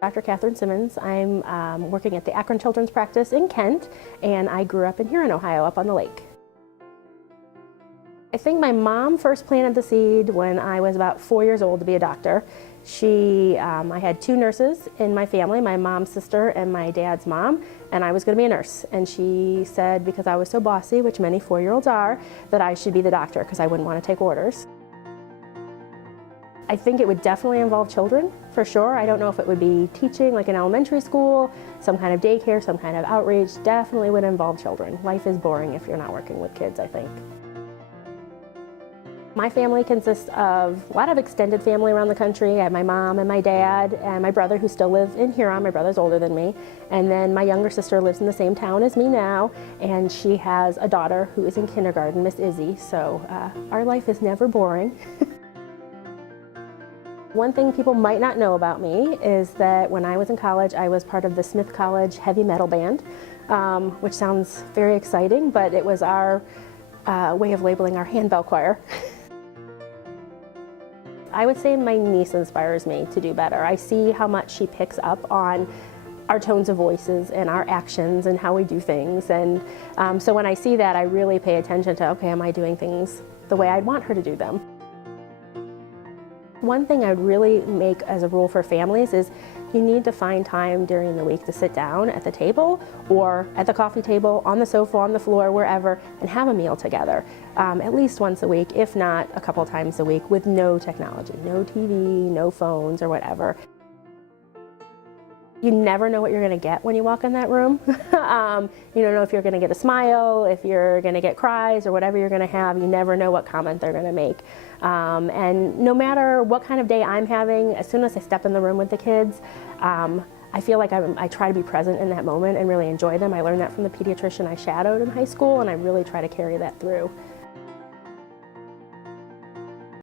Dr. Catharine Symmonds. I'm working at the Akron Children's Practice in Kent, and I grew up in Huron, Ohio, up on the lake. I think my mom first planted the seed when I was about 4 years old to be a doctor. I had two nurses in my family, my mom's sister and my dad's mom, and I was going to be a nurse. And she said, because I was so bossy, which many 4-year-olds are, that I should be the doctor because I wouldn't want to take orders. I think it would definitely involve children, for sure. I don't know if it would be teaching like in elementary school, some kind of daycare, some kind of outreach. Definitely would involve children. Life is boring if you're not working with kids, I think. My family consists of a lot of extended family around the country. I have my mom and my dad and my brother who still live in Huron. My brother's older than me. And then my younger sister lives in the same town as me now, and she has a daughter who is in kindergarten, Miss Izzy. So our life is never boring. One thing people might not know about me is that when I was in college, I was part of the Smith College heavy metal band, which sounds very exciting, but it was our way of labeling our handbell choir. I would say my niece inspires me to do better. I see how much she picks up on our tones of voices and our actions and how we do things. And so when I see that, I really pay attention to, okay, am I doing things the way I'd want her to do them? One thing I'd really make as a rule for families is you need to find time during the week to sit down at the table or at the coffee table, on the sofa, on the floor, wherever, and have a meal together. At least once a week, if not a couple times a week, with no technology, no TV, no phones or whatever. You never know what you're going to get when you walk in that room. You don't know if you're going to get a smile, if you're going to get cries, or whatever you're going to have. You never know what comment they're going to make. And no matter what kind of day I'm having, as soon as I step in the room with the kids, I feel like I try to be present in that moment and really enjoy them. I learned that from the pediatrician I shadowed in high school, and I really try to carry that through.